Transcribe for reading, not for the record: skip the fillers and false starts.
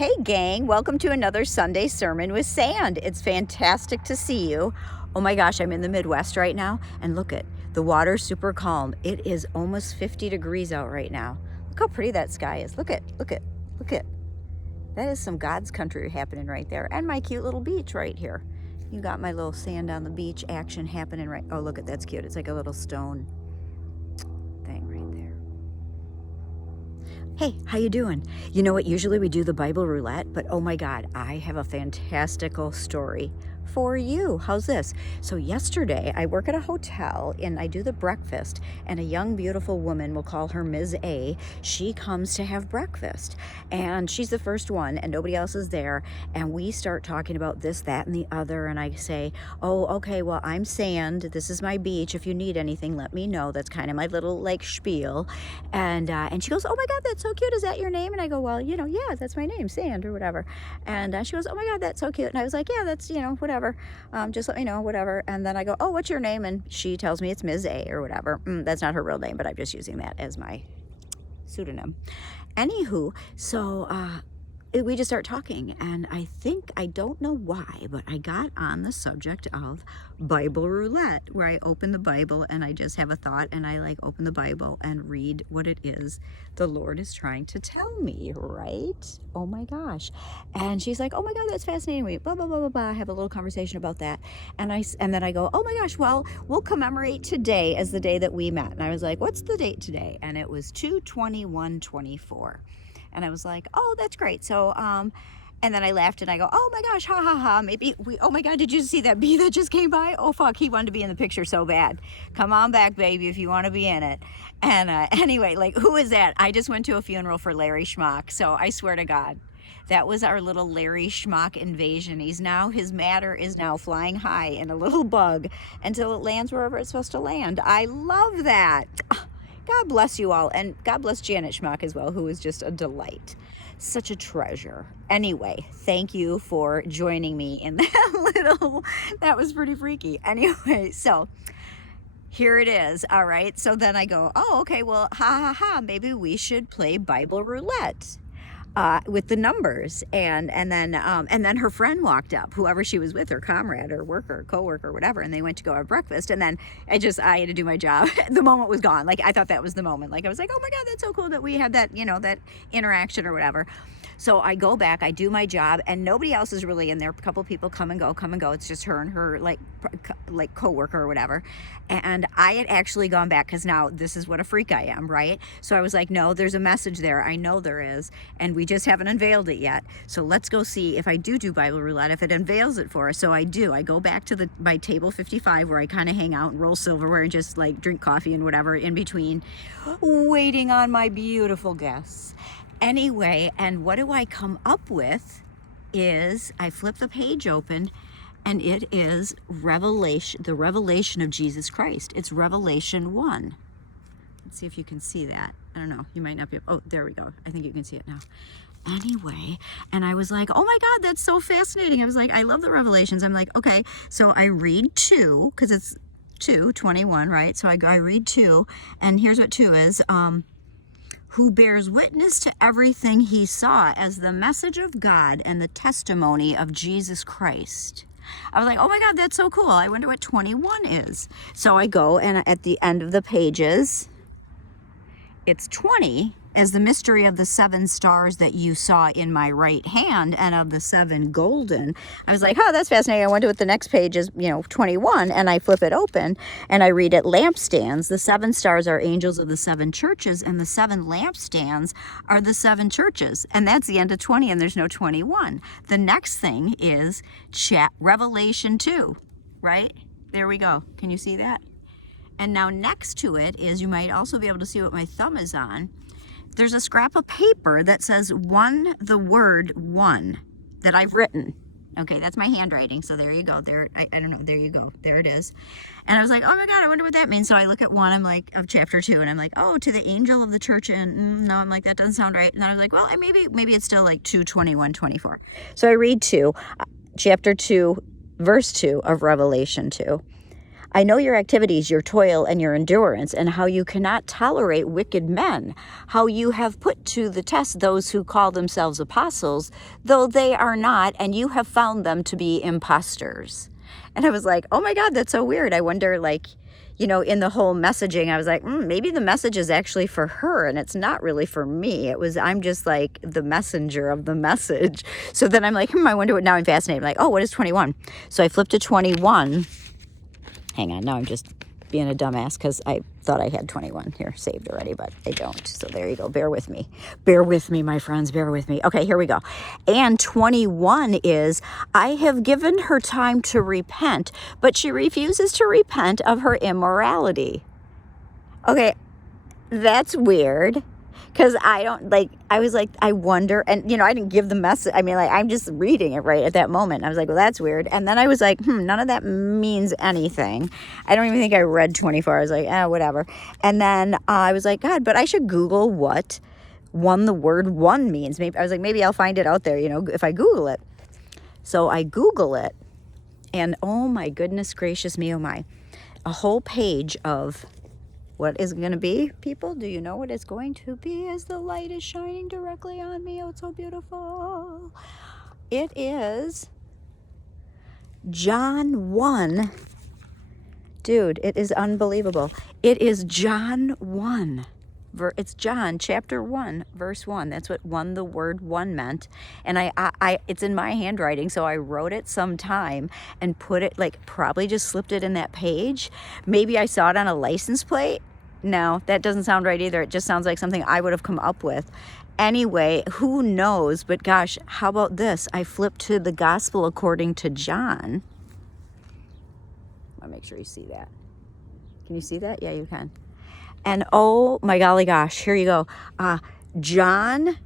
Hey gang, welcome to another Sunday Sermon with Sand. It's fantastic to see you. Oh my gosh, I'm in the Midwest right now, and look at the water's super calm. It is almost 50 degrees out right now. Look how pretty that sky is. Look at. That is some God's country happening right there. And my cute little beach right here. You got my little sand on the beach action happening right. Oh, look at that's cute. It's like a little stone thing right there. Hey, how you doing? You know what, usually we do the Bible roulette, but oh my God, I have a fantastical story for you. How's this? So yesterday, I work at a hotel and I do the breakfast, and a young, beautiful woman, we'll call her Ms. A, she comes to have breakfast, and she's the first one and nobody else is there, and we start talking about this, that, and the other, and I say, oh, okay, well, I'm Sand. This is my beach. If you need anything, let me know. That's kind of my little like spiel. And she goes, oh my God, that's so cute. Is that your name? And I go, well, yeah, that's my name, Sand or whatever. And she goes, oh my God, that's so cute. And I was like, yeah, that's, whatever. Just let me know, whatever. And then I go, oh, what's your name? And she tells me it's Ms. A or whatever. That's not her real name, but I'm just using that as my pseudonym. Anywho, so we just start talking, and I don't know why, but I got on the subject of Bible roulette, where I open the Bible and I just have a thought, and I like open the Bible and read what it is the Lord is trying to tell me, right? Oh my gosh. And she's like, oh my God, that's fascinating. We blah, blah, blah, blah, blah. I have a little conversation about that. And then I go, oh my gosh, well, we'll commemorate today as the day that we met. And I was like, what's the date today? And it was 2/21/24. And I was like, oh, that's great. So, and then I laughed and I go, oh my gosh, ha ha ha. Oh my God, did you see that bee that just came by? Oh fuck, he wanted to be in the picture so bad. Come on back, baby, if you want to be in it. And anyway, like, who is that? I just went to a funeral for Larry Schmock. So I swear to God, that was our little Larry Schmock invasion. His matter is now flying high in a little bug until it lands wherever it's supposed to land. I love that. God bless you all, and God bless Janet Schmock as well, who is just a delight. Such a treasure. Anyway, thank you for joining me in that was pretty freaky. Anyway, so here it is. All right. So then I go, oh, okay, well, ha ha ha, maybe we should play Bible roulette. With the numbers, and then her friend walked up, whoever she was with, her comrade or worker, co-worker, whatever, and they went to go have breakfast, and then I had to do my job. The moment was gone. Like, I thought that was the moment. Like, I was like, oh my God, that's so cool that we had that, that interaction or whatever. So I go back, I do my job, and nobody else is really in there. A couple people come and go. It's just her and her like co-worker or whatever. And I had actually gone back, because now this is what a freak I am, right? So I was like, no, there's a message there. I know there is, and we just haven't unveiled it yet. So let's go see if I do Bible roulette, if it unveils it for us. So I do. I go back to my table 55, where I kind of hang out and roll silverware and just like drink coffee and whatever in between, waiting on my beautiful guests. Anyway, and what do I come up with is I flip the page open, and it is the revelation of Jesus Christ. It's Revelation 1. Let's see if you can see that. I don't know. You might not be. Oh, there we go. I think you can see it now. Anyway, and I was like, oh my God, that's so fascinating. I was like, I love the revelations. I'm like, okay, so I read 2, because it's 2:21, right? So I read 2, and here's what 2 is. Who bears witness to everything he saw as the message of God and the testimony of Jesus Christ. I was like, oh my God, that's so cool. I wonder what 21 is. So I go, and at the end of the pages, it's 20 as the mystery of the 7 stars that you saw in my right hand, and of the 7 golden. I was like, oh, that's fascinating. I wonder what the next page is, 21, and I flip it open and I read it, lampstands. The 7 stars are angels of the 7 churches, and the 7 lampstands are the 7 churches. And that's the end of 20, and there's no 21. The next thing is Revelation 2, right? There we go. Can you see that? And now next to it is, you might also be able to see what my thumb is on. There's a scrap of paper that says the word one that I've written. Okay, that's my handwriting. So there you go. I don't know. There you go. There it is. And I was like, oh my God, I wonder what that means. So I look at 1, I'm like, of chapter 2, and I'm like, oh, to the angel of the church. And no, I'm like, that doesn't sound right. And then I was like, well, maybe it's still like 2:21/24. So I read 2, chapter 2, verse 2 of Revelation 2. I know your activities, your toil, and your endurance, and how you cannot tolerate wicked men, how you have put to the test those who call themselves apostles, though they are not, and you have found them to be impostors. And I was like, oh my God, that's so weird. I wonder, like, in the whole messaging, I was like, maybe the message is actually for her and it's not really for me. I'm just like the messenger of the message. So then I'm like, I wonder what, now I'm fascinated. I'm like, oh, what is 21? So I flipped to 21. Hang on, now I'm just being a dumbass because I thought I had 21 here saved already, but I don't. So there you go. Bear with me. Bear with me, my friends. Bear with me. Okay, here we go. And 21 is, I have given her time to repent, but she refuses to repent of her immorality. Okay, that's weird. Because I was like, I wonder, and I didn't give the message. I mean, like, I'm just reading it right at that moment. I was like, well, that's weird. And then I was like, none of that means anything. I don't even think I read 24. I was like, whatever. And then I was like, God, but I should Google what the word one means. Maybe I was like, maybe I'll find it out there, if I Google it. So I Google it, and oh my goodness gracious me, oh my, a whole page of what is going to be, people? Do you know what it's going to be as the light is shining directly on me? Oh, it's so beautiful. It is John 1. Dude, it is unbelievable. It is John 1. It's John chapter 1, verse 1. That's what the word one meant. And I it's in my handwriting, so I wrote it sometime and put it, like, probably just slipped it in that page. Maybe I saw it on a license plate. No, that doesn't sound right either. It just sounds like something I would have come up with. Anyway, who knows? But gosh, how about this? I flipped to the gospel according to John. I'll make sure you see that. Can you see that? Yeah, you can. And oh my golly gosh, here you go. John